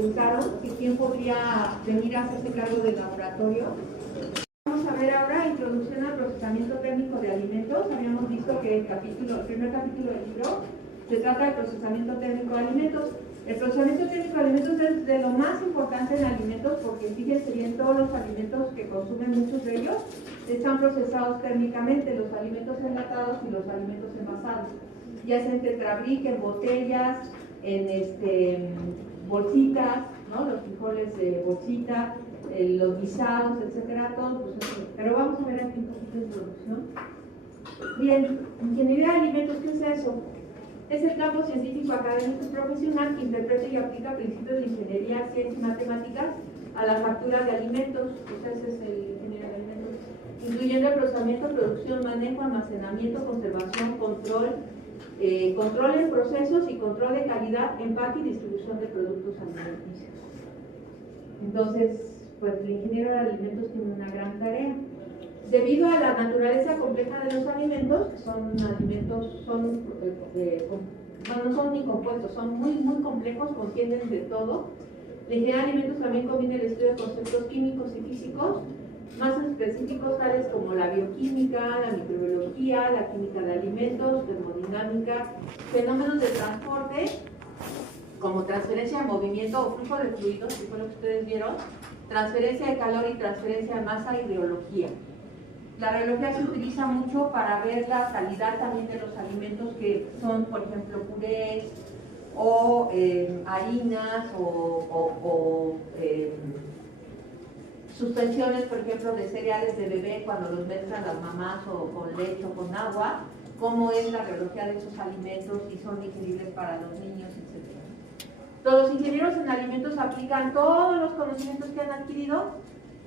preguntaron que quién podría venir a hacerse cargo del laboratorio. Vamos a ver ahora introducción al procesamiento térmico de alimentos. Habíamos visto que el primer capítulo del libro se trata del procesamiento térmico de alimentos. El procesamiento térmico de alimentos es de lo más importante en alimentos porque fíjense bien, todos los alimentos que consumen, muchos de ellos, están procesados térmicamente, los alimentos enlatados y los alimentos envasados, ya sea en tetrabric, en botellas, en bolsitas, ¿no? Los frijoles de bolsita, los guisados, etcétera, todo el proceso. Pero vamos a ver aquí un poquito de introducción. Bien, ingeniería de alimentos, ¿qué es eso? Es el campo científico, académico y profesional que interpreta y aplica principios de ingeniería, ciencia y matemáticas a la factura de alimentos. Pues ese es el ingeniero de alimentos, incluyendo el procesamiento, producción, manejo, almacenamiento, conservación, control en procesos y control de calidad, empaque y distribución de productos alimenticios. Entonces, pues el ingeniero de alimentos tiene una gran tarea. Debido a la naturaleza compleja de los alimentos, que son alimentos, no son ni compuestos, son muy complejos, contienen de todo. La ingeniería de alimentos también combina el estudio de conceptos químicos y físicos, más específicos tales como la bioquímica, la microbiología, la química de alimentos, termodinámica, fenómenos de transporte, como transferencia de movimiento o flujo de fluidos, que fue lo que ustedes vieron, transferencia de calor y transferencia de masa y rheología. La rheología se utiliza mucho para ver la calidad también de los alimentos que son, por ejemplo, purés o harinas o suspensiones, por ejemplo, de cereales de bebé cuando los mezclan las mamás o con leche o con agua, cómo es la rheología de esos alimentos, si son digeribles para los niños, etc. Los ingenieros en alimentos aplican todos los conocimientos que han adquirido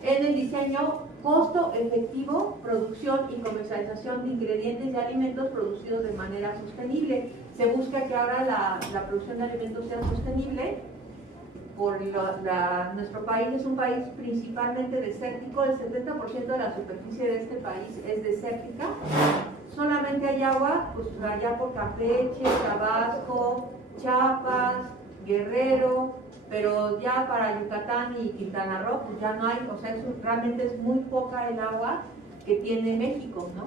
en el diseño, costo efectivo, producción y comercialización de ingredientes y alimentos producidos de manera sostenible. Se busca que ahora la producción de alimentos sea sostenible. Nuestro país es un país principalmente desértico, el 70% de la superficie de este país es desértica. Solamente hay agua, pues allá por Campeche, Tabasco, Chiapas, Guerrero, pero ya para Yucatán y Quintana Roo pues ya no hay, o sea, realmente es muy poca el agua que tiene México, ¿no?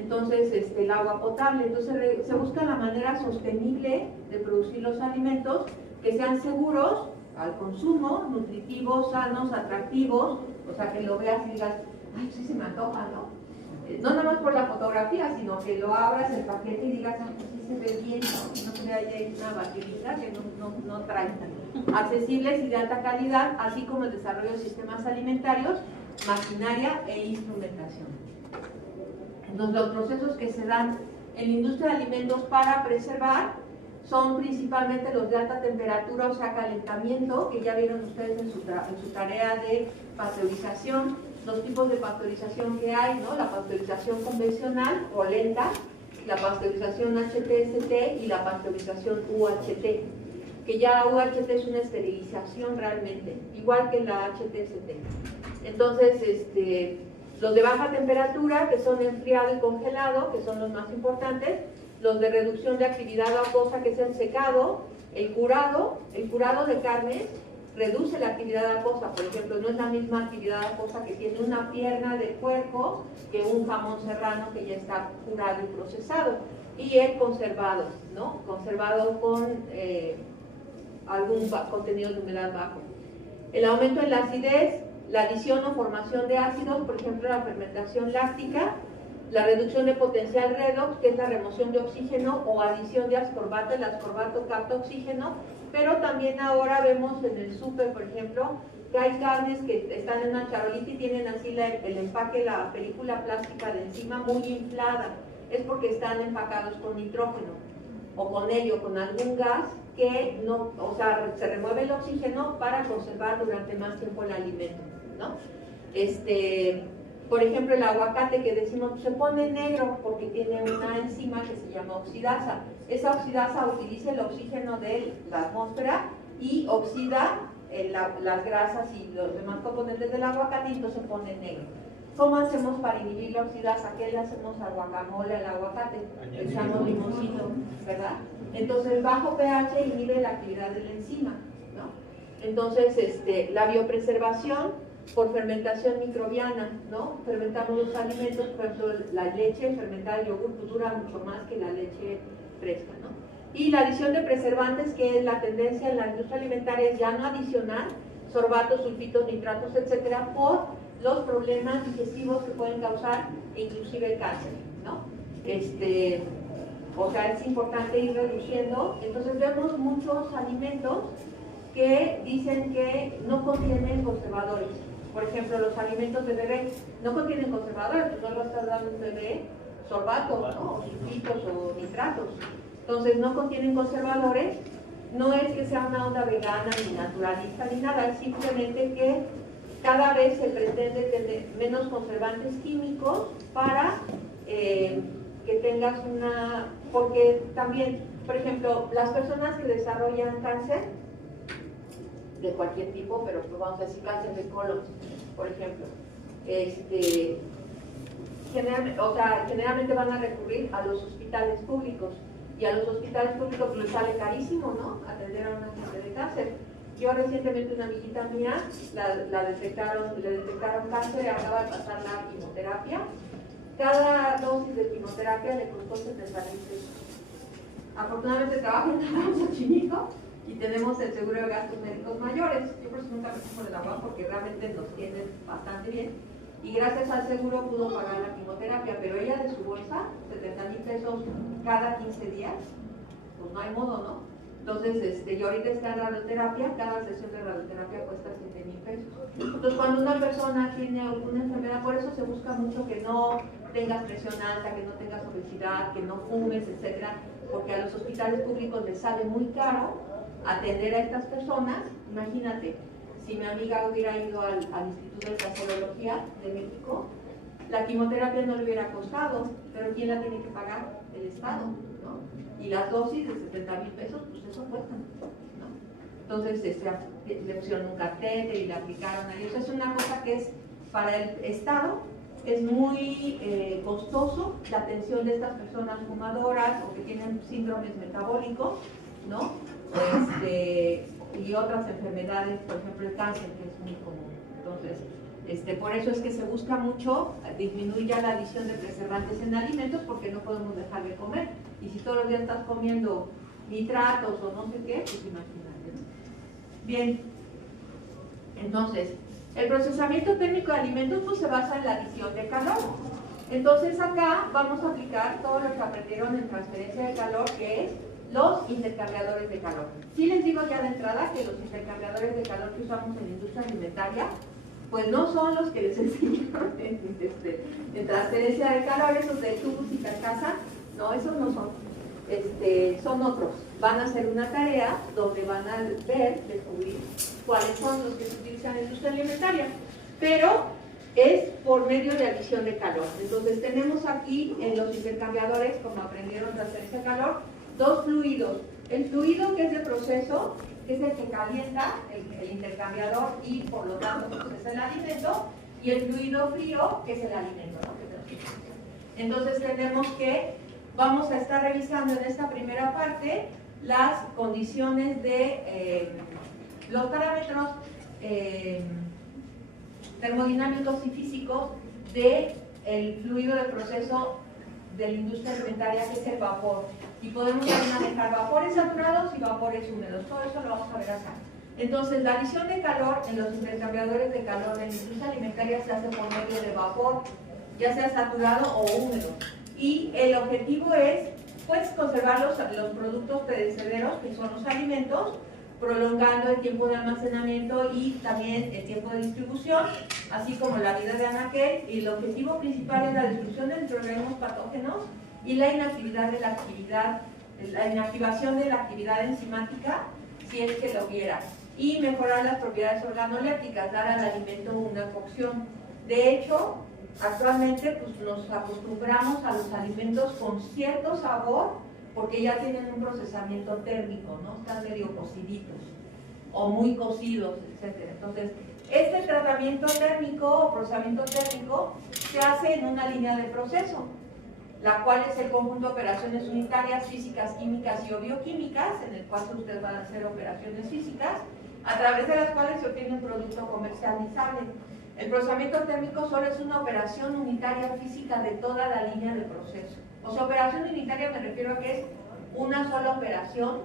Entonces, el agua potable, entonces se busca la manera sostenible de producir los alimentos que sean seguros al consumo, nutritivos, sanos, atractivos, o sea, que lo veas y digas, ay, sí se me antoja, ¿no? No nada más por la fotografía, sino que lo abras el paquete y digas, ay, pues sí se ve bien, no que haya una baterita que no trae. Accesibles y de alta calidad, así como el desarrollo de sistemas alimentarios, maquinaria e instrumentación. Entonces, los procesos que se dan en la industria de alimentos para preservar son principalmente los de alta temperatura, o sea, calentamiento, que ya vieron ustedes en su tarea de pasteurización, los tipos de pasteurización que hay, ¿no? La pasteurización convencional o lenta, la pasteurización HTST y la pasteurización UHT, que ya UHT es una esterilización realmente, igual que la HTST. Entonces, los de baja temperatura, que son enfriado y congelado, que son los más importantes, los de reducción de actividad acuosa, que es el secado, el curado de carnes, reduce la actividad acuosa. Por ejemplo, no es la misma actividad acuosa que tiene una pierna de puerco que un jamón serrano que ya está curado y procesado. Y el conservado, ¿no? Conservado con algún contenido de humedad bajo. El aumento en la acidez, la adición o formación de ácidos, por ejemplo, la fermentación láctica, la reducción de potencial redox, que es la remoción de oxígeno o adición de ascorbato. El ascorbato capta oxígeno, pero también ahora vemos en el súper, por ejemplo, que hay carnes que están en una charolita y tienen así el empaque, la película plástica de encima muy inflada. Es porque están empacados con nitrógeno o con helio, con algún gas que no, o sea, se remueve el oxígeno para conservar durante más tiempo el alimento, ¿no? Por ejemplo, el aguacate que decimos se pone negro porque tiene una enzima que se llama oxidasa. Esa oxidasa utiliza el oxígeno de la atmósfera y oxida las grasas y los demás componentes del aguacate y entonces se pone negro. ¿Cómo hacemos para inhibir la oxidasa? ¿Qué le hacemos al guacamole, al aguacate? Le echamos limoncito, ¿verdad? Entonces el bajo pH inhibe la actividad de la enzima, ¿no? Entonces, la biopreservación por fermentación microbiana, ¿no? Fermentamos los alimentos, por ejemplo, la leche fermentada, el yogur, pues dura mucho más que la leche fresca, ¿no? Y la adición de preservantes, que es la tendencia en la industria alimentaria, es ya no adicionar sorbatos, sulfitos, nitratos, etcétera, por los problemas digestivos que pueden causar, inclusive el cáncer, ¿no? O sea, es importante ir reduciendo. Entonces vemos muchos alimentos que dicen que no contienen conservadores. Por ejemplo, los alimentos de bebé no contienen conservadores, pues no lo estás dando a un bebé sorbatos, ¿no? O sulfitos o nitratos. Entonces no contienen conservadores. No es que sea una onda vegana ni naturalista ni nada, es simplemente que cada vez se pretende tener menos conservantes químicos para que tengas una... Porque también, por ejemplo, las personas que desarrollan cáncer, de cualquier tipo, pero pues vamos a decir cáncer de colon, por ejemplo, generalmente van a recurrir a los hospitales públicos, y a los hospitales públicos les sale carísimo, ¿no?, atender a una gente de cáncer. Yo recientemente, una amiguita mía, le detectaron cáncer y acaba de pasar la quimioterapia. Cada dosis de quimioterapia le costó 70,000 pesos. Afortunadamente trabaja en Rancho Chinico y tenemos el seguro de gastos médicos mayores. Yo por eso nunca me fijo del agua porque realmente nos tienen bastante bien. Y gracias al seguro pudo pagar la quimioterapia, pero ella de su bolsa, 70,000 pesos cada 15 días, pues no hay modo, ¿no? Entonces, yo ahorita está en radioterapia, cada sesión de radioterapia cuesta 7,000 pesos. Entonces, cuando una persona tiene alguna enfermedad, por eso se busca mucho que no tengas presión alta, que no tengas obesidad, que no fumes, etcétera, porque a los hospitales públicos les sale muy caro atender a estas personas. Imagínate, si mi amiga hubiera ido al Instituto de Cancerología de México, la quimioterapia no le hubiera costado, pero ¿quién la tiene que pagar? El Estado, ¿no? Y las dosis de 70,000 pesos, pues eso cuesta, ¿no? Entonces, le pusieron un catéter y le aplicaron a ellos. Es una cosa que es para el Estado, es muy costoso la atención de estas personas fumadoras o que tienen síndromes metabólicos, ¿no? Y otras enfermedades, por ejemplo el cáncer, que es muy común. Entonces, por eso es que se busca mucho disminuir ya la adición de preservantes en alimentos, porque no podemos dejar de comer. Y si todos los días estás comiendo nitratos o no sé qué, pues imagínate, ¿no? Bien, entonces, el procesamiento térmico de alimentos pues se basa en la adición de calor. Entonces acá vamos a aplicar todo lo que aprendieron en transferencia de calor, que es los intercambiadores de calor. Sí les digo ya de entrada que los intercambiadores de calor que usamos en la industria alimentaria, pues no son los que les enseñaron en transferencia de calor, esos de tubos y carcasa, no, esos no son. Son otros. Van a hacer una tarea donde van a descubrir cuáles son los que se utilizan en la industria alimentaria, pero es por medio de adición de calor. Entonces tenemos aquí en los intercambiadores, como aprendieron transferencia de calor, dos fluidos. El fluido que es de proceso, que es el que calienta el intercambiador y por lo tanto procesa el alimento, y el fluido frío, que es el alimento, ¿no? Entonces tenemos que, vamos a estar revisando en esta primera parte las condiciones de los parámetros termodinámicos y físicos del fluido de proceso de la industria alimentaria, que es el vapor. Y podemos manejar vapores saturados y vapores húmedos. Todo eso lo vamos a ver acá. Entonces, la adición de calor en los intercambiadores de calor de la industria alimentaria se hace por medio de vapor, ya sea saturado o húmedo. Y el objetivo es, pues, conservar los productos perecederos, que son los alimentos, prolongando el tiempo de almacenamiento y también el tiempo de distribución, así como la vida de anaquel. Y el objetivo principal es la destrucción de microorganismos patógenos y la inactividad de la actividad, la inactivación de la actividad enzimática, si es que lo hubiera, y mejorar las propiedades organolépticas, dar al alimento una cocción. De hecho, actualmente pues, nos acostumbramos a los alimentos con cierto sabor, porque ya tienen un procesamiento térmico, ¿no? Están medio cociditos o muy cocidos, etc. Entonces, este tratamiento térmico o procesamiento térmico se hace en una línea de proceso. la cual es el conjunto de operaciones unitarias, físicas, químicas y o bioquímicas, en el cual ustedes van a hacer operaciones físicas, a través de las cuales se obtiene un producto comercializable. El procesamiento térmico solo es una operación unitaria física de toda la línea de proceso. O sea, operación unitaria me refiero a que es una sola operación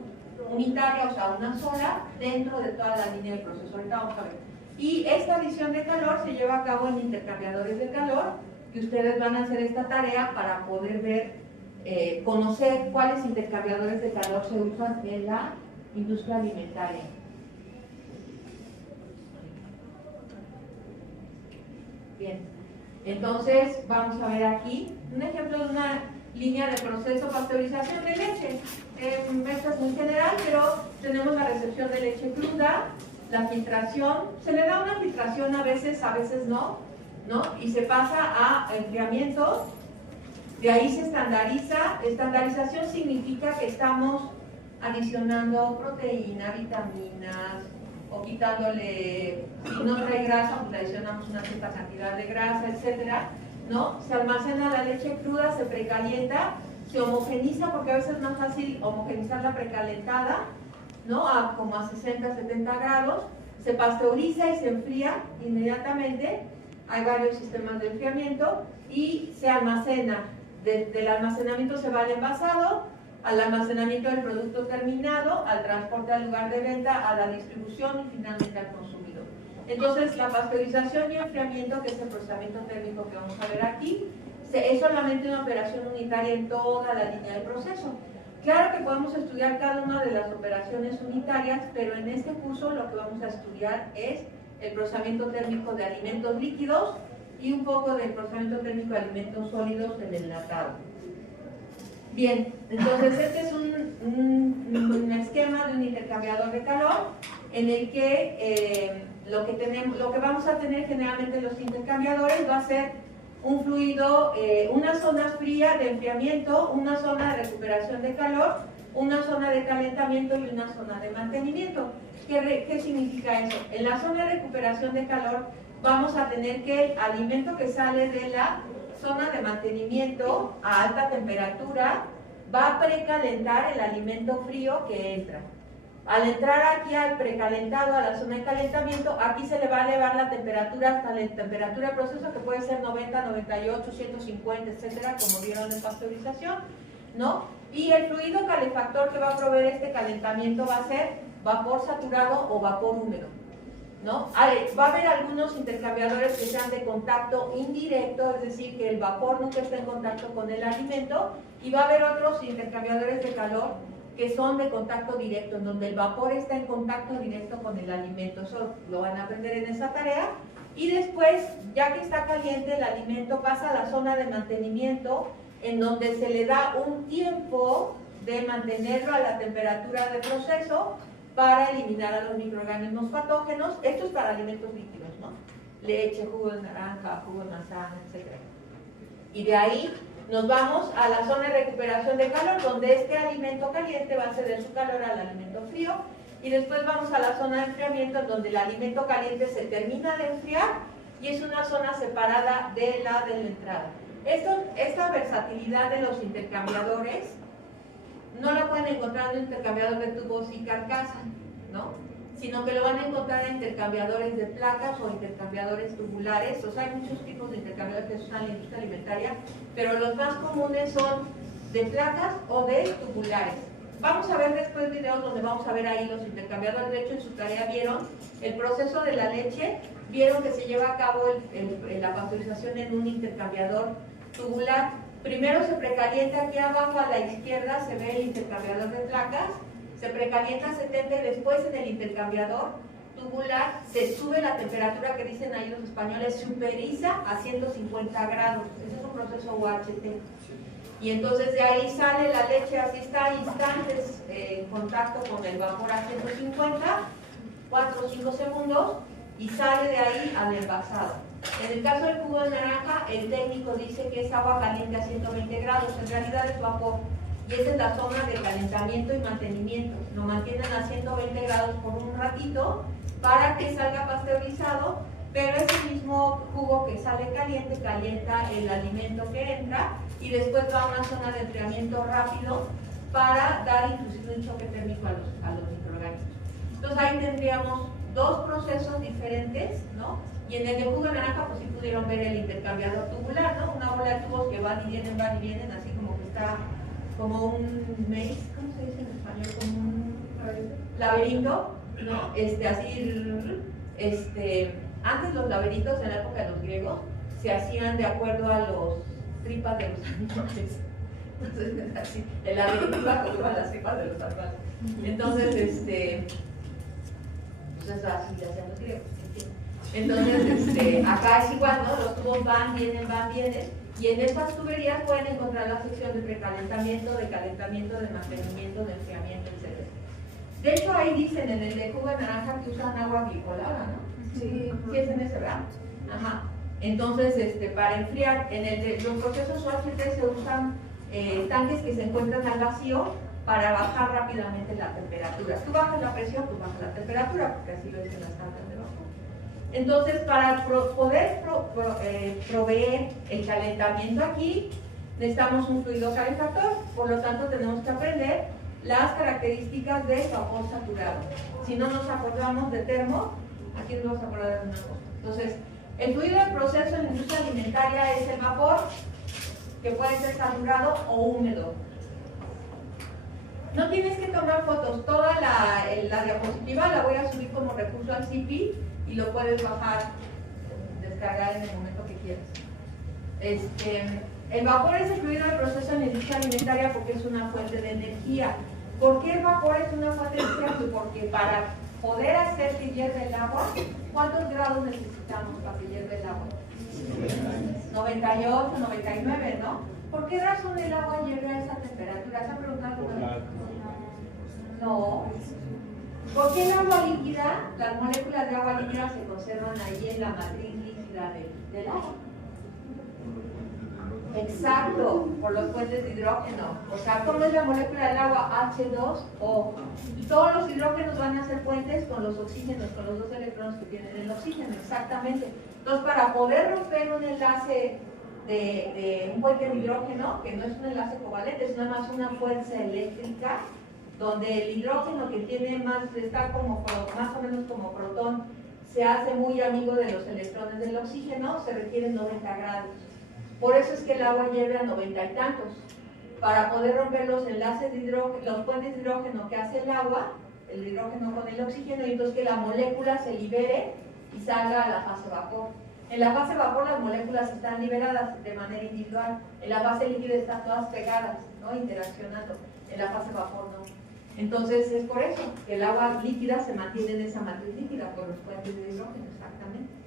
unitaria, o sea, una sola dentro de toda la línea de proceso. Ahorita vamos a ver. Y esta adición de calor se lleva a cabo en intercambiadores de calor, que ustedes van a hacer esta tarea para poder ver, conocer cuáles intercambiadores de calor se usan en la industria alimentaria. Bien, entonces vamos a ver aquí un ejemplo de una línea de proceso pasteurización de leche. Esto es muy general, pero tenemos la recepción de leche cruda, la filtración, se le da una filtración a veces no, y se pasa a enfriamiento, de ahí se estandariza. Estandarización significa que estamos adicionando proteína, vitaminas, o quitándole, si no trae grasa, pues le adicionamos una cierta cantidad de grasa, etcétera, ¿no? Se almacena la leche cruda, se precalienta, se homogeniza, porque a veces es más fácil homogenizar la precalentada, ¿no? Como a 60, 70 grados, se pasteuriza y se enfría inmediatamente. Hay varios sistemas de enfriamiento y se almacena. Del almacenamiento se va al envasado, al almacenamiento del producto terminado, al transporte al lugar de venta, a la distribución y finalmente al consumidor. Entonces, la pasteurización y enfriamiento, que es el procesamiento térmico que vamos a ver aquí, es solamente una operación unitaria en toda la línea de proceso. Claro que podemos estudiar cada una de las operaciones unitarias, pero en este curso lo que vamos a estudiar es el procesamiento térmico de alimentos líquidos y un poco del procesamiento térmico de alimentos sólidos en el enlatado. Bien, entonces este es un esquema de un intercambiador de calor en el que lo que vamos a tener generalmente en los intercambiadores va a ser un fluido, una zona fría de enfriamiento, una zona de recuperación de calor, una zona de calentamiento y una zona de mantenimiento. ¿Qué significa eso? En la zona de recuperación de calor vamos a tener que el alimento que sale de la zona de mantenimiento a alta temperatura va a precalentar el alimento frío que entra. Al entrar aquí al precalentado, a la zona de calentamiento, aquí se le va a elevar la temperatura hasta la temperatura de proceso, que puede ser 90, 98, 150, etcétera, como vieron en pasteurización, ¿no? Y el fluido calefactor que va a proveer este calentamiento va a ser vapor saturado o vapor húmedo, ¿no? Va a haber algunos intercambiadores que sean de contacto indirecto, es decir, que el vapor nunca está en contacto con el alimento, y va a haber otros intercambiadores de calor que son de contacto directo, en donde el vapor está en contacto directo con el alimento. Eso lo van a aprender en esa tarea. Y después, ya que está caliente, el alimento pasa a la zona de mantenimiento, en donde se le da un tiempo de mantenerlo a la temperatura de proceso para eliminar a los microorganismos patógenos. Esto es para alimentos líquidos, ¿no? Leche, jugo de naranja, jugo de manzana, etc. Y de ahí nos vamos a la zona de recuperación de calor, donde este alimento caliente va a ceder su calor al alimento frío, y después vamos a la zona de enfriamiento, donde el alimento caliente se termina de enfriar y es una zona separada de la entrada. Esta versatilidad de los intercambiadores no la pueden encontrar en un intercambiador de tubos y carcasa, ¿no? Sino que lo van a encontrar en intercambiadores de placas o intercambiadores tubulares. O sea, hay muchos tipos de intercambiadores que se usan en la industria alimentaria, pero los más comunes son de placas o de tubulares. Vamos a ver después videos donde vamos a ver ahí los intercambiadores. De hecho, en su tarea vieron el proceso de la leche, vieron que se lleva a cabo la pasteurización en un intercambiador tubular. Primero se precalienta aquí abajo a la izquierda, se ve el intercambiador de placas, se precalienta a 70 y después en el intercambiador tubular se sube la temperatura que dicen ahí los españoles, superiza a 150 grados. Ese es un proceso UHT. Y entonces de ahí sale la leche, así está, instantes en contacto con el vapor a 150, 4 o 5 segundos, y sale de ahí al envasado. En el caso del jugo de naranja, el técnico dice que es agua caliente a 120 grados, en realidad es vapor. Y esa es la zona de calentamiento y mantenimiento. Lo mantienen a 120 grados por un ratito para que salga pasteurizado pero ese mismo jugo que sale caliente calienta el alimento que entra y después va a una zona de enfriamiento rápido para dar inclusive un choque térmico a los microorganismos. Entonces ahí tendríamos dos procesos diferentes, ¿no? Y en el de jugo de naranja pues sí pudieron ver el intercambiador tubular, ¿no? Una bola de tubos que van y vienen, así como que está como un maze, ¿cómo se dice en español? Como un laberinto, ¿no? Antes los laberintos en la época de los griegos se hacían de acuerdo a los tripas de los animales. Entonces, así, el laberinto iba con todas las tripas de los animales. Entonces, pues eso así ya hacían los griegos. Entonces, acá es igual, ¿no? Los tubos van, vienen, y en estas tuberías pueden encontrar la sección de precalentamiento, de calentamiento, de mantenimiento, de enfriamiento, etc. De hecho, ahí dicen en el de jugo de naranja que usan agua glicolada, ¿no? Sí, sí es en ese, ¿verdad? Ajá. Entonces, para enfriar, en el de los procesos OH3 se usan tanques que se encuentran al vacío para bajar rápidamente la temperatura. Tú bajas la presión, tú bajas la temperatura, porque así lo dicen las tanques de vapor. Entonces, para poder proveer el calentamiento aquí, necesitamos un fluido calefactor, por lo tanto tenemos que aprender las características del vapor saturado. Si no nos acordamos de termo, aquí nos vamos a acordar de una cosa. Entonces, el fluido del proceso en la industria alimentaria es el vapor, que puede ser saturado o húmedo. No tienes que tomar fotos, toda la diapositiva la voy a subir como recurso al CIPI y lo puedes bajar, descargar en el momento que quieras. El vapor es el fluido del proceso en la industria alimentaria porque es una fuente de energía. ¿Por qué el vapor es una fuente de energía? Porque para poder hacer que hierve el agua, ¿cuántos grados necesitamos para que hierve el agua? 98, 99, ¿no? ¿Por qué razón el agua hierve a esa temperatura? ¿Esa pregunta no? ¿Por qué el agua líquida, las moléculas de agua líquida se conservan ahí en la matriz líquida del agua? Exacto, por los puentes de hidrógeno. O sea, ¿cómo es la molécula del agua? H2O. Todos los hidrógenos van a ser puentes con los oxígenos, con los dos electrones que tienen el oxígeno, exactamente. Entonces, para poder romper un enlace de un puente de hidrógeno, que no es un enlace covalente, es nada más una fuerza eléctrica, donde el hidrógeno que tiene está como más o menos como protón, se hace muy amigo de los electrones del oxígeno, se requieren 90 grados. Por eso es que el agua hierve a 90 y tantos. Para poder romper los enlaces de hidrógeno, los puentes de hidrógeno que hace el agua, el hidrógeno con el oxígeno, y entonces que la molécula se libere y salga a la fase vapor. En la fase vapor las moléculas están liberadas de manera individual. En la fase líquida están todas pegadas, ¿no? Interaccionando. En la fase vapor no. Entonces es por eso que el agua líquida se mantiene en esa matriz líquida por los puentes de hidrógeno, exactamente.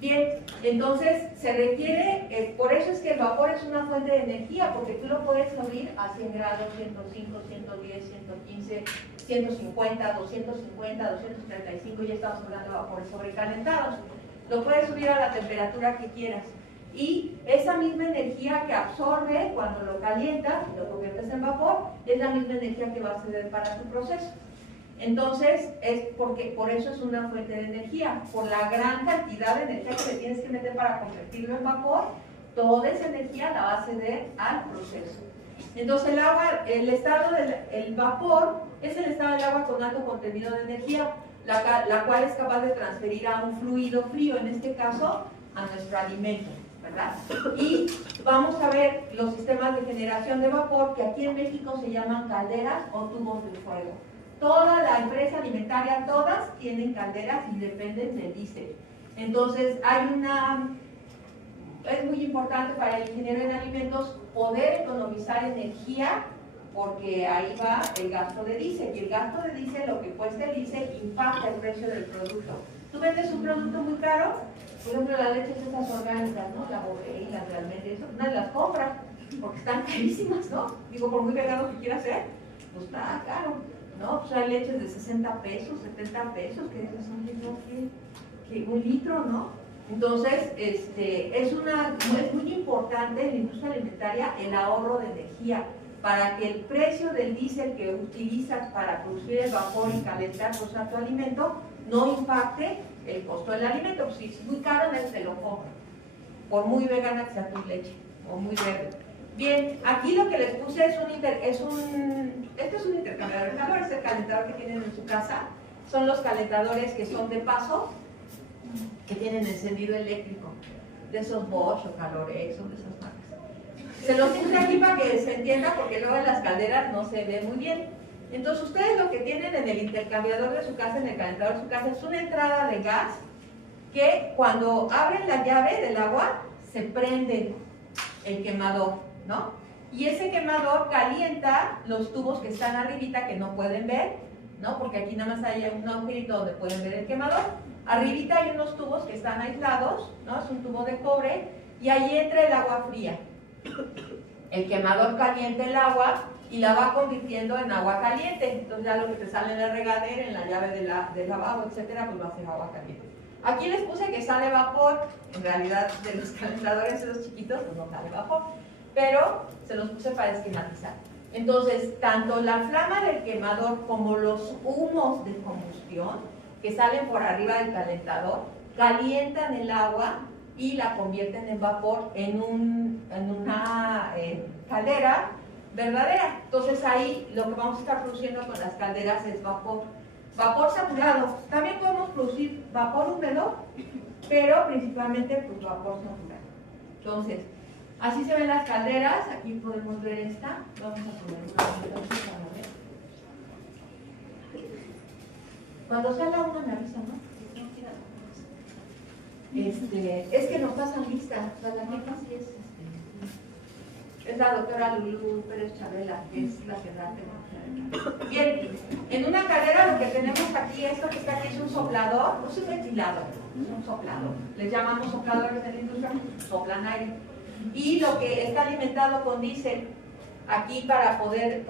Bien, entonces se requiere, por eso es que el vapor es una fuente de energía, porque tú lo puedes subir a 100 grados, 105, 110, 115, 150, 250, 235, ya estamos hablando de vapores sobrecalentados. Lo puedes subir a la temperatura que quieras. Y esa misma energía que absorbe cuando lo calientas y lo conviertes en vapor, es la misma energía que va a ceder para tu proceso. Entonces, por eso es una fuente de energía, por la gran cantidad de energía que le tienes que meter para convertirlo en vapor, toda esa energía la va a ceder al proceso. Entonces el agua, el vapor es el estado del agua con alto contenido de energía, la cual es capaz de transferir a un fluido frío, en este caso a nuestro alimento, ¿verdad? Y vamos a ver los sistemas de generación de vapor que aquí en México se llaman calderas o tubos de fuego. Toda la empresa alimentaria, todas tienen calderas y dependen del diésel. Entonces, es muy importante para el ingeniero en alimentos poder economizar energía, porque ahí va el gasto de diésel. Y el gasto de diésel, lo que cuesta el diésel, impacta el precio del producto. Tú vendes un producto muy caro, por ejemplo, las leches esas orgánicas, ¿no? La bovea, realmente, eso, nadie las compra, porque están carísimas, ¿no? Digo, por muy vegano que quiera ser, pues está caro. ¿No? Pues hay leches de 60 pesos, 70 pesos, que es un litro, ¿no? Entonces, es muy importante en la industria alimentaria el ahorro de energía, para que el precio del diésel que utilizas para producir el vapor y calentar tu alimento no impacte el costo del alimento. Pues si es muy caro, nadie te lo compra, por muy vegana que sea tu leche, o muy verde. Bien, aquí lo que les puse es este es un intercambiador de calor, es el calentador que tienen en su casa. Son los calentadores que son de paso, que tienen encendido eléctrico, de esos Bosch o Calorex o de esas marcas. Se los puse aquí para que se entienda, porque luego en las calderas no se ve muy bien. Entonces ustedes lo que tienen en el intercambiador de su casa, en el calentador de su casa, es una entrada de gas que cuando abren la llave del agua se prende el quemador, ¿no? Y ese quemador calienta los tubos que están arribita, que no pueden ver, ¿no? Porque aquí nada más hay un agujerito donde pueden ver el quemador. Arribita hay unos tubos que están aislados, ¿no? Es un tubo de cobre, y ahí entra el agua fría. El quemador calienta el agua y la va convirtiendo en agua caliente. Entonces ya lo que te sale en la regadera, en la llave del lavabo, etcétera, pues va a ser agua caliente. Aquí les puse que sale vapor. En realidad, de los calentadores esos chiquitos, pues no sale vapor, pero se los puse para esquematizar. Entonces, tanto la flama del quemador como los humos de combustión que salen por arriba del calentador calientan el agua y la convierten en vapor en una caldera verdadera. Entonces ahí lo que vamos a estar produciendo con las calderas es vapor. Vapor saturado. También podemos producir vapor húmedo, pero principalmente pues, vapor saturado. Entonces, así se ven las calderas. Aquí podemos ver esta. Vamos a poner una para ver. Cuando salga una me avisa, ¿no? Es que nos pasan lista. La neta sí es la doctora Lulú Pérez Chabela, que es la que da. Bien, en una caldera lo que tenemos aquí, esto que está aquí es un soplador, no es un ventilador, es un soplador. Les llamamos sopladores de la industria, soplan aire. Y lo que está alimentado con diésel, aquí para poder,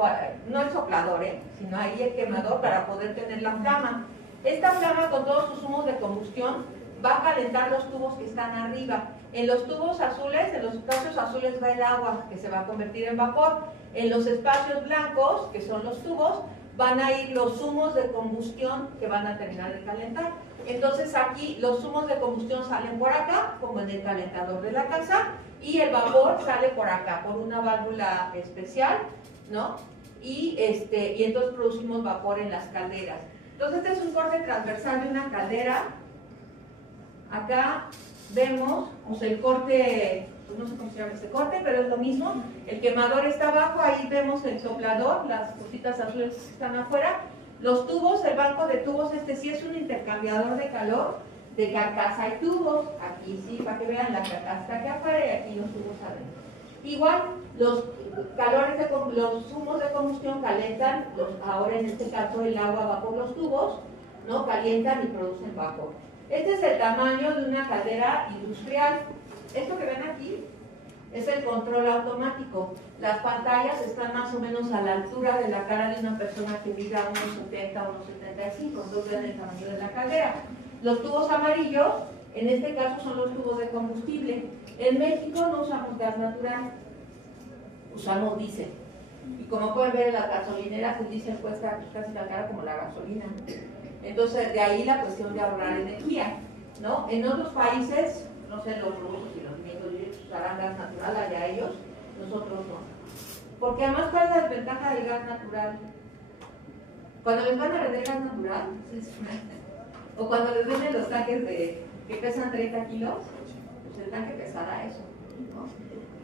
no el soplador, sino ahí el quemador para poder tener la flama. Esta flama con todos sus humos de combustión va a calentar los tubos que están arriba. En los tubos azules, en los espacios azules va el agua que se va a convertir en vapor. En los espacios blancos, que son los tubos, van a ir los humos de combustión que van a terminar de calentar. Entonces aquí los humos de combustión salen por acá, como en el calentador de la casa, y el vapor sale por acá, por una válvula especial, ¿no? Y entonces producimos vapor en las calderas. Entonces este es un corte transversal de una caldera. Acá vemos pues, el corte, pues no sé cómo se llama este corte, pero es lo mismo. El quemador está abajo, ahí vemos el soplador, las cositas azules que están afuera. Los tubos, el banco de tubos, sí es un intercambiador de calor, de carcasa y tubos. Aquí sí, para que vean, la carcasa está aquí afuera y aquí los tubos adentro. Igual, los humos de combustión calientan, ahora en este caso el agua va por los tubos, ¿no? Calientan y producen vapor. Este es el tamaño de una caldera industrial. Esto que ven aquí es el control automático. Las pantallas están más o menos a la altura de la cara de una persona que mida unos 70 o unos 75, entonces ven el tamaño de la caldera. Los tubos amarillos, en este caso son los tubos de combustible. En México no usamos gas natural, usamos diésel. Y como pueden ver en la gasolinera, el diésel cuesta casi tan caro como la gasolina. Entonces, de ahí la cuestión de ahorrar energía, ¿no? En otros países, no sé, los rusos y los gringos usarán gas natural, allá ellos, nosotros no. Porque además, ¿cuál es la desventaja del gas natural? Cuando les van a vender gas natural, o cuando les venden los tanques que pesan 30 kilos, pues el tanque pesará eso, ¿no?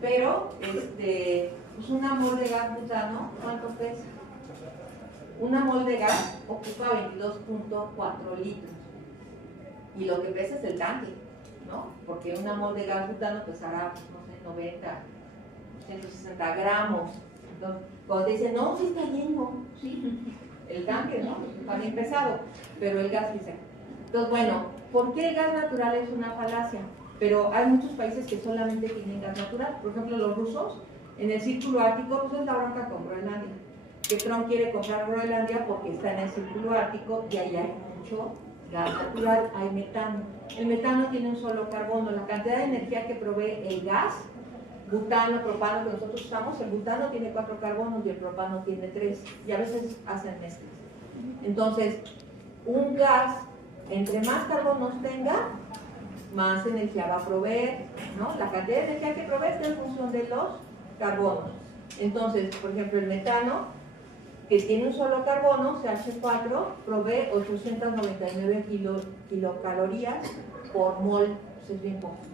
Pero, pues una mol de gas butano, ¿cuánto pesa? Una mol de gas ocupa 22.4 litros y lo que pesa es el tanque, ¿no? Porque una mol de gas butano pesará, no sé, 90, 160 gramos. Entonces, cuando te dicen, no, sí está lleno, sí, el tanque, ¿no? Pues está bien pesado, pero el gas dice. Entonces, bueno, ¿por qué el gas natural es una falacia? Pero hay muchos países que solamente tienen gas natural. Por ejemplo, los rusos, en el círculo ártico, pues es la bronca con Groenlandia. Que Trump quiere comprar Groenlandia porque está en el círculo ártico y ahí hay mucho gas natural, hay metano. El metano tiene un solo carbono. La cantidad de energía que provee el gas, butano, propano que nosotros usamos, el butano tiene 4 carbonos y el propano tiene 3, y a veces hacen mezclas. Entonces, un gas Entre más carbonos tenga, más energía va a proveer, ¿no? La cantidad de energía que provee está en función de los carbonos. Entonces, por ejemplo, el metano, que tiene un solo carbono, CH4, provee 899 kilocalorías por mol, pues es bien poquito.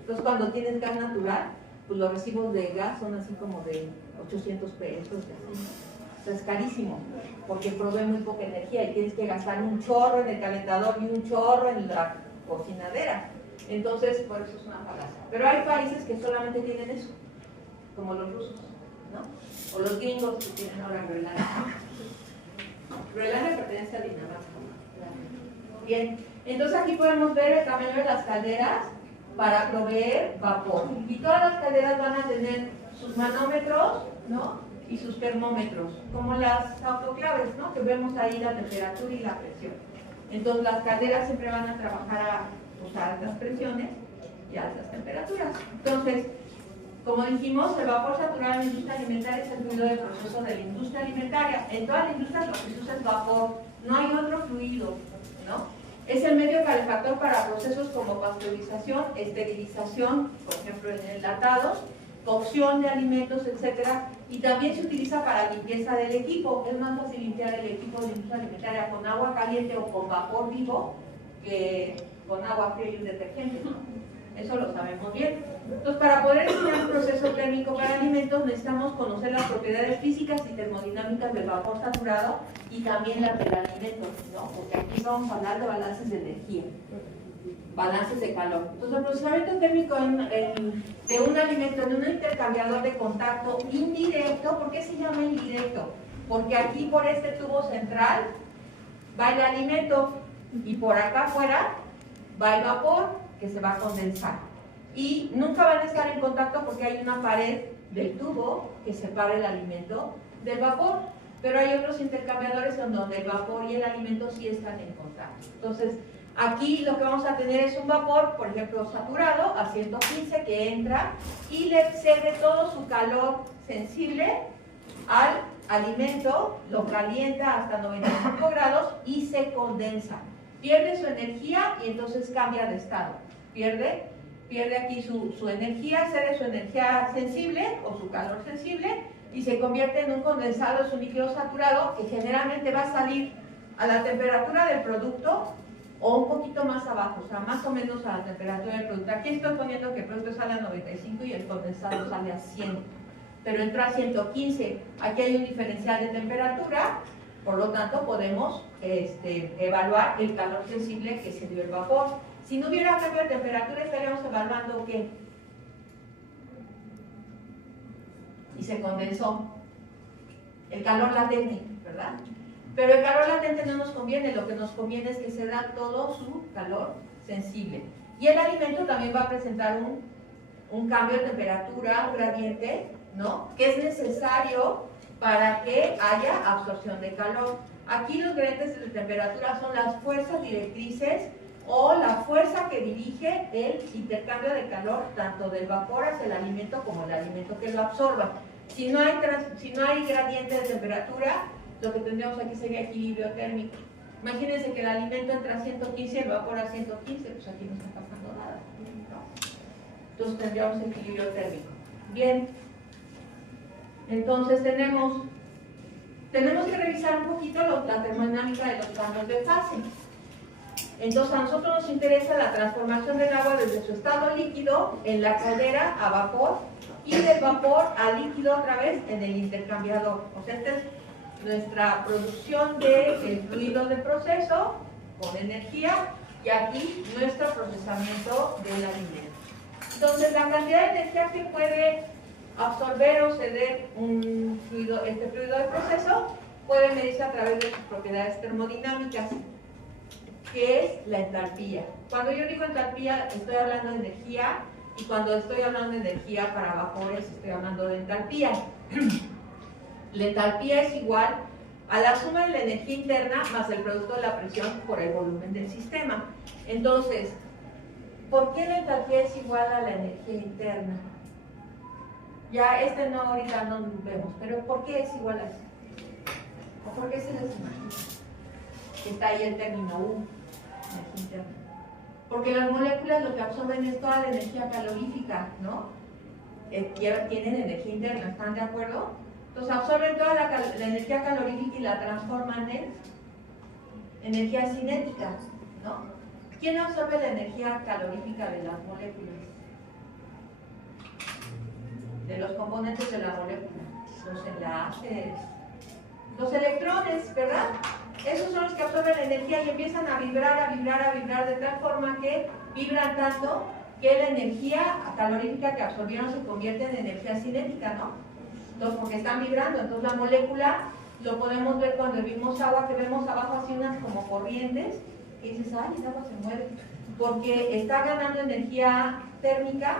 Entonces, cuando tienes gas natural, pues los recibos de gas son así como de 800 pesos, y así. O sea, es carísimo, porque provee muy poca energía y tienes que gastar un chorro en el calentador y un chorro en la cocinadera. Entonces, por eso es una falacia. Pero hay países que solamente tienen eso, como los rusos, ¿no? O los gringos que tienen ahora Groenlandia. Groenlandia pertenece a Dinamarca. Bien, entonces aquí podemos ver el tamaño de las calderas para proveer vapor. Y todas las calderas van a tener sus manómetros, ¿no? Y sus termómetros, como las autoclaves, ¿no? Que vemos ahí la temperatura y la presión. Entonces las calderas siempre van a trabajar a altas presiones y altas temperaturas. Entonces, como dijimos, el vapor saturado en la industria alimentaria es el fluido de proceso de la industria alimentaria. En toda la industria lo que se usa es vapor, no hay otro fluido, ¿no? Es el medio calefactor para procesos como pasteurización, esterilización, por ejemplo en enlatados, cocción de alimentos, etcétera, y también se utiliza para limpieza del equipo. Es más fácil limpiar el equipo de industria alimentaria con agua caliente o con vapor vivo que con agua fría y un detergente, ¿no? Eso lo sabemos bien. Entonces, para poder estudiar un proceso térmico para alimentos, necesitamos conocer las propiedades físicas y termodinámicas del vapor saturado y también las del alimento, ¿no? Porque aquí vamos a hablar de balances de energía, balances de calor. Entonces, el procesamiento térmico de un alimento en un intercambiador de contacto indirecto, ¿por qué se llama indirecto? Porque aquí por este tubo central va el alimento y por acá afuera va el vapor que se va a condensar. Y nunca van a estar en contacto porque hay una pared del tubo que separa el alimento del vapor. Pero hay otros intercambiadores en donde el vapor y el alimento sí están en contacto. Entonces, aquí lo que vamos a tener es un vapor, por ejemplo, saturado a 115 que entra y le cede todo su calor sensible al alimento, lo calienta hasta 95 grados y se condensa. Pierde su energía y entonces cambia de estado. Pierde aquí su energía, cede su energía sensible o su calor sensible y se convierte en un condensado, es un líquido saturado que generalmente va a salir a la temperatura del producto o un poquito más abajo, o sea, más o menos a la temperatura del producto. Aquí estoy poniendo que el producto sale a 95 y el condensado sale a 100, pero entra a 115. Aquí hay un diferencial de temperatura, por lo tanto podemos evaluar el calor sensible que se dio el vapor. Si no hubiera cambio de temperatura, estaríamos evaluando ¿qué? Y se condensó. El calor latente, ¿verdad? Pero el calor latente no nos conviene, lo que nos conviene es que se da todo su calor sensible. Y el alimento también va a presentar un cambio de temperatura, un gradiente, ¿no? Que es necesario para que haya absorción de calor. Aquí los gradientes de temperatura son las fuerzas directrices o la fuerza que dirige el intercambio de calor tanto del vapor hacia el alimento como el alimento que lo absorba. Si no hay gradiente de temperatura, lo que tendríamos aquí sería equilibrio térmico. Imagínense que el alimento entra a 115 y el vapor a 115, pues aquí no está pasando nada, ¿no? Entonces tendríamos equilibrio térmico. Bien, entonces tenemos que revisar un poquito la termodinámica de los cambios de fase. Entonces a nosotros nos interesa la transformación del agua desde su estado líquido en la caldera a vapor y del vapor a líquido otra vez en el intercambiador. O sea, esta es nuestra producción del fluido de proceso con energía y aquí nuestro procesamiento del alimento. Entonces la cantidad de energía que puede absorber o ceder este fluido de proceso puede medirse a través de sus propiedades termodinámicas, que es la entalpía. Cuando yo digo entalpía, estoy hablando de energía, y cuando estoy hablando de energía para vapores, estoy hablando de entalpía. La entalpía es igual a la suma de la energía interna más el producto de la presión por el volumen del sistema. Entonces, ¿por qué la entalpía es igual a la energía interna? Ya no ahorita no lo vemos, pero ¿por qué es igual a eso? ¿O por qué se les imagina? Está ahí el término U, energía interna. Porque las moléculas lo que absorben es toda la energía calorífica, ¿no? Tienen energía interna, ¿están de acuerdo? Entonces absorben toda la energía calorífica y la transforman en energía cinética, ¿no? ¿Quién absorbe la energía calorífica de las moléculas? De los componentes de la molécula. Los enlaces, los electrones, ¿verdad? Esos son los que absorben la energía y empiezan a vibrar, de tal forma que vibran tanto que la energía calorífica que absorbieron se convierte en energía cinética, ¿no? Entonces, porque están vibrando, entonces la molécula lo podemos ver cuando hervimos agua, que vemos abajo así unas como corrientes, y dices, ay, el agua se mueve, porque está ganando energía térmica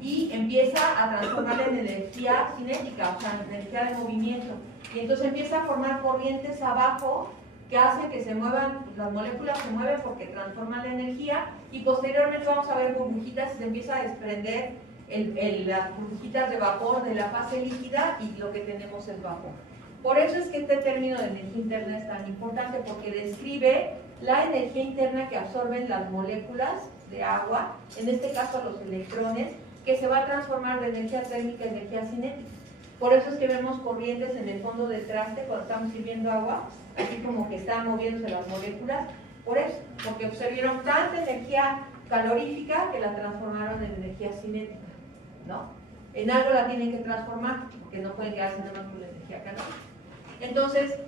y empieza a transformarla en energía cinética, o sea, en energía de movimiento. Y entonces empieza a formar corrientes abajo que hacen que se muevan, las moléculas se mueven porque transforman la energía y posteriormente vamos a ver burbujitas y se empieza a desprender las burbujitas de vapor de la fase líquida y lo que tenemos es vapor. Por eso es que este término de energía interna es tan importante, porque describe la energía interna que absorben las moléculas de agua, en este caso los electrones, que se va a transformar de energía térmica a energía cinética. Por eso es que vemos corrientes en el fondo del traste cuando estamos sirviendo agua, así como que están moviéndose las moléculas, por eso, porque observaron tanta energía calorífica que la transformaron en energía cinética, ¿no? En algo la tienen que transformar, porque no pueden quedarse nada más con la energía calórica. Entonces,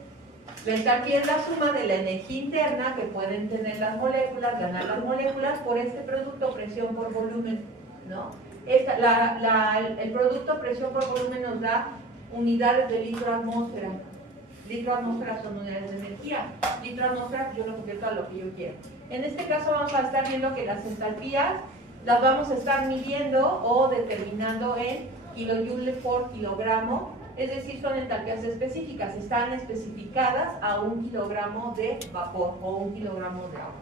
la entalpía es la suma de la energía interna que pueden tener las moléculas, ganar las moléculas, por este producto presión por volumen, ¿no? El producto presión por volumen nos da unidades de litro-atmósfera. Litro-atmósfera son unidades de energía. Litro-atmósfera yo lo convierto a lo que yo quiero. En este caso vamos a estar viendo que las entalpías las vamos a estar midiendo o determinando en kilojoules por kilogramo, es decir, son entalpías específicas, están especificadas a 1 kilogramo de vapor o 1 kilogramo de agua,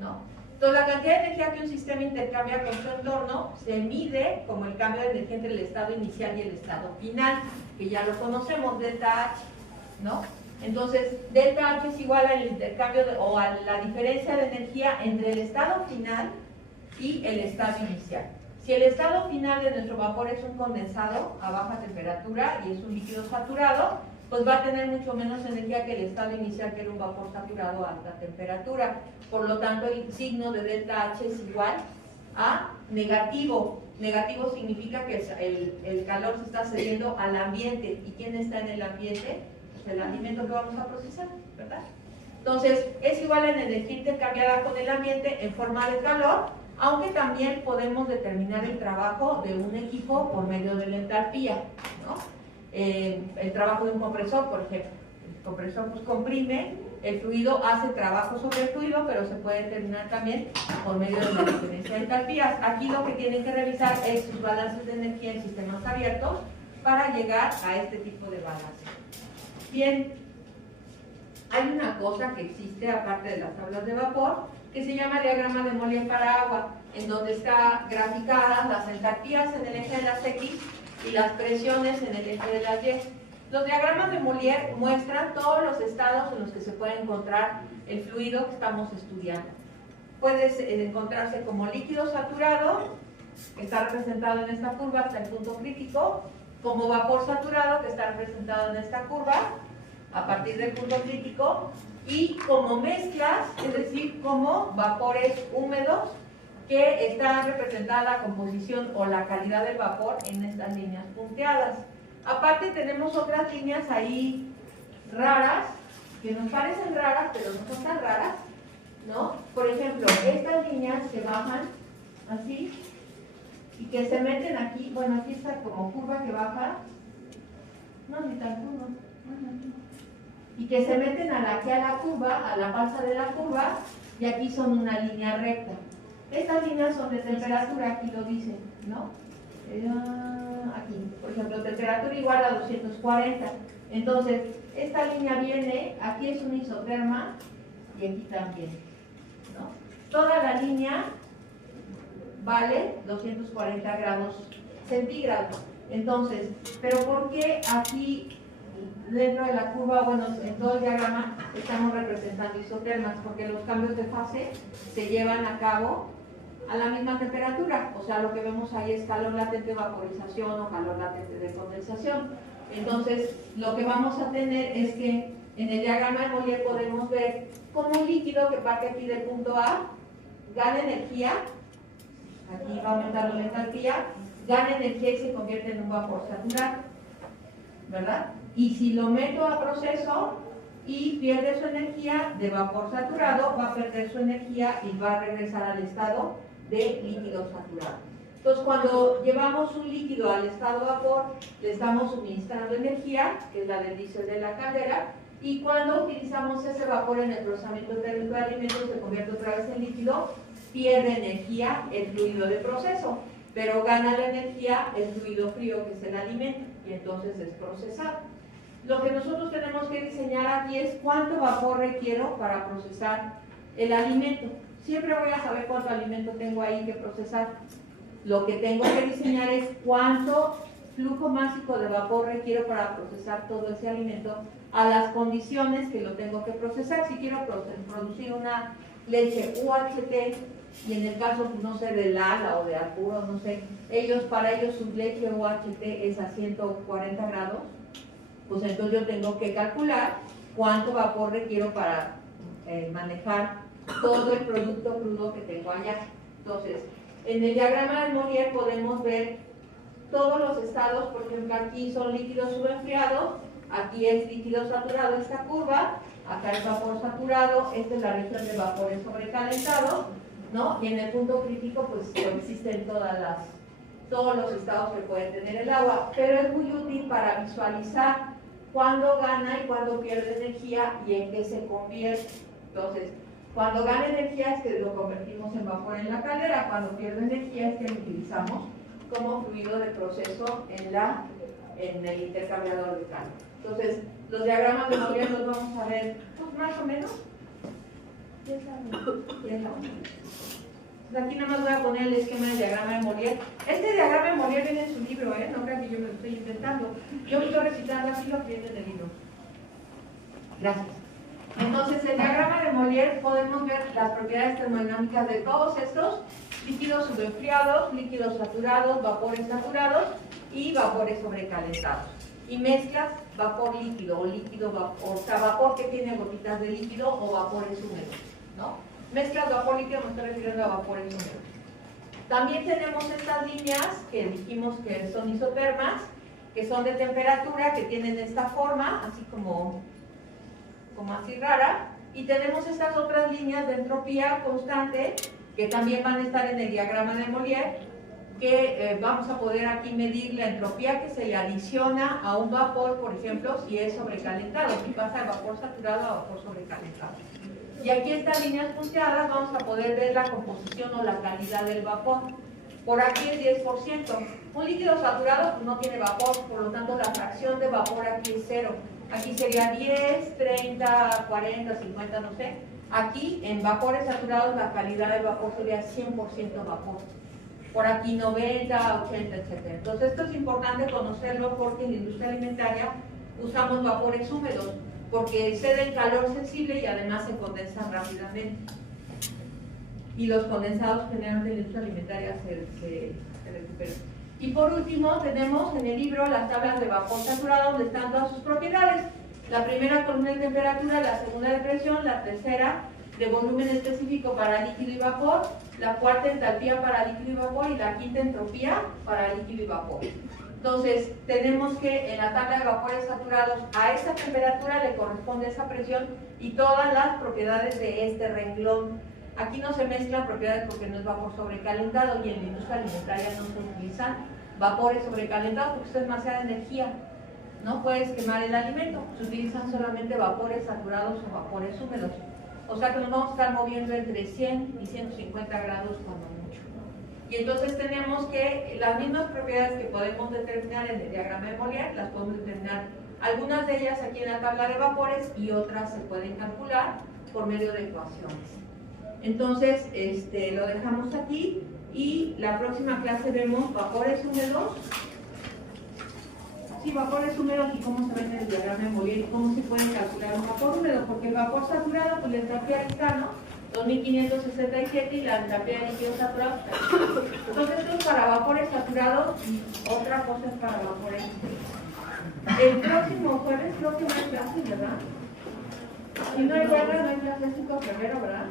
¿no? Entonces, la cantidad de energía que un sistema intercambia con su entorno se mide como el cambio de energía entre el estado inicial y el estado final, que ya lo conocemos, delta H, ¿no? Entonces, delta H es igual al intercambio o a la diferencia de energía entre el estado final y el estado inicial. Si el estado final de nuestro vapor es un condensado a baja temperatura y es un líquido saturado, pues va a tener mucho menos energía que el estado inicial, que era un vapor saturado a alta temperatura. Por lo tanto, el signo de delta H es igual a negativo. Negativo significa que el calor se está cediendo al ambiente. ¿Y quién está en el ambiente? Pues el alimento que vamos a procesar, ¿verdad? Entonces, es igual a la energía intercambiada con el ambiente en forma de calor, aunque también podemos determinar el trabajo de un equipo por medio de la entalpía, ¿no? El trabajo de un compresor, por ejemplo. El compresor pues comprime, el fluido hace trabajo sobre el fluido, pero se puede determinar también por medio de la diferencia de entalpías. Aquí lo que tienen que revisar es sus balances de energía en sistemas abiertos para llegar a este tipo de balance. Bien, hay una cosa que existe aparte de las tablas de vapor, que se llama diagrama de Mollier para agua, en donde está graficadas las entalpías en el eje de las X y las presiones en el eje de las Y. Los diagramas de Mollier muestran todos los estados en los que se puede encontrar el fluido que estamos estudiando. Puede encontrarse como líquido saturado, que está representado en esta curva hasta el punto crítico, como vapor saturado, que está representado en esta curva, a partir del punto crítico, y como mezclas, es decir, como vapores húmedos, que está representada la composición o la calidad del vapor en estas líneas punteadas. Aparte tenemos otras líneas ahí raras, que nos parecen raras, pero no son tan raras, ¿no? Por ejemplo, estas líneas se bajan así, y que se meten aquí, bueno, aquí está como curva que baja, no, ni tan curva, y que se meten aquí a la curva, a la falsa de la curva, y aquí son una línea recta. Estas líneas son de temperatura, aquí lo dicen, ¿no? Aquí, por ejemplo, temperatura igual a 240. Entonces, esta línea viene, aquí es una isoterma, y aquí también, ¿no? Toda la línea vale 240 grados centígrados. Entonces, ¿pero por qué aquí dentro de la curva, bueno, en todo el diagrama estamos representando isotermas, porque los cambios de fase se llevan a cabo a la misma temperatura. O sea, lo que vemos ahí es calor latente de vaporización o calor latente de condensación. Entonces, lo que vamos a tener es que en el diagrama de Mollier podemos ver como un líquido que parte aquí del punto A, gana energía, aquí va aumentando la entalpía, gana energía y se convierte en un vapor saturado, ¿verdad? Y si lo meto a proceso y pierde su energía de vapor saturado, va a perder su energía y va a regresar al estado de líquido saturado. Entonces, cuando llevamos un líquido al estado vapor, le estamos suministrando energía, que es la del diésel de la caldera, y cuando utilizamos ese vapor en el procesamiento térmico de alimentos, se convierte otra vez en líquido, pierde energía el fluido de proceso, pero gana la energía el fluido frío, que es el alimento, y entonces es procesado. Lo que nosotros tenemos que diseñar aquí es cuánto vapor requiero para procesar el alimento. Siempre voy a saber cuánto alimento tengo ahí que procesar. Lo que tengo que diseñar es cuánto flujo másico de vapor requiero para procesar todo ese alimento a las condiciones que lo tengo que procesar. Si quiero producir una leche UHT, y en el caso, no sé, de Lala o de Arturo, no sé, para ellos su leche UHT es a 140 grados, pues entonces yo tengo que calcular cuánto vapor requiero para manejar todo el producto crudo que tengo allá. Entonces, en el diagrama de Mollier podemos ver todos los estados. Por ejemplo, aquí son líquidos subenfriados, aquí es líquido saturado esta curva, acá es vapor saturado, esta es la región de vapores sobrecalentados, ¿no? Y en el punto crítico pues coexisten todos los estados que puede tener el agua, pero es muy útil para visualizar cuándo gana y cuándo pierde energía y en qué se convierte. Entonces, cuando gana energía es que lo convertimos en vapor en la caldera, cuando pierde energía es que lo utilizamos como fluido de proceso en el intercambiador de calor. Entonces, los diagramas de Mollier los vamos a ver pues, más o menos. Aquí nada más voy a poner el esquema del diagrama de Mollier. Este diagrama de Mollier viene en su libro, no crean que yo me lo estoy inventando. Yo lo estoy recitando así, lo viene en el libro. Gracias. Entonces, el diagrama de Mollier podemos ver las propiedades termodinámicas de todos estos líquidos subenfriados, líquidos saturados, vapores saturados y vapores sobrecalentados. Y mezclas vapor líquido o líquido vapor, o sea, vapor que tiene gotitas de líquido o vapores húmedos, ¿no? Mezclas vapor líquido, me estoy refiriendo a vapores húmedos. También tenemos estas líneas que dijimos que son isotermas, que son de temperatura, que tienen esta forma, así como así rara, y tenemos estas otras líneas de entropía constante que también van a estar en el diagrama de Mollier, que vamos a poder aquí medir la entropía que se le adiciona a un vapor, por ejemplo, si es sobrecalentado, si pasa de vapor saturado a vapor sobrecalentado. Y aquí estas líneas punteadas vamos a poder ver la composición o la calidad del vapor. Por aquí es 10%. Un líquido saturado pues, no tiene vapor, por lo tanto la fracción de vapor aquí es 0. Aquí sería 10, 30, 40, 50, no sé. Aquí en vapores saturados la calidad del vapor sería 100% vapor. Por aquí 90, 80, etc. Entonces esto es importante conocerlo porque en la industria alimentaria usamos vapores húmedos porque ceden calor sensible y además se condensan rápidamente. Y los condensados generalmente en la industria alimentaria se recuperan. Y por último tenemos en el libro las tablas de vapor saturado donde están todas sus propiedades. La primera columna de temperatura, la segunda de presión, la tercera de volumen específico para líquido y vapor, la cuarta entalpía para líquido y vapor y la quinta entropía para líquido y vapor. Entonces, tenemos que en la tabla de vapores saturados a esa temperatura le corresponde esa presión y todas las propiedades de este renglón. Aquí no se mezclan propiedades porque no es vapor sobrecalentado y en la industria alimentaria no se utilizan vapores sobrecalentados porque esto es demasiada energía. No puedes quemar el alimento, se utilizan solamente vapores saturados o vapores húmedos. O sea que nos vamos a estar moviendo entre 100 y 150 grados cuando mucho. Y entonces tenemos que las mismas propiedades que podemos determinar en el diagrama de Mollier, las podemos determinar algunas de ellas aquí en la tabla de vapores y otras se pueden calcular por medio de ecuaciones. Entonces, lo dejamos aquí y la próxima clase vemos vapores húmedos Sí, vapores húmedos y cómo se ven en el diagrama de Molière y cómo se puede calcular un vapor húmedo, porque el vapor saturado, pues la entropía ahí está, ¿no? 2567 y la entropía de líquido saturado. Entonces esto es para vapores saturados y otra cosa es para vapores. El próximo jueves creo que no hay clases, ¿verdad? Si no hay huelga, no hay clases 5 de febrero, ¿verdad?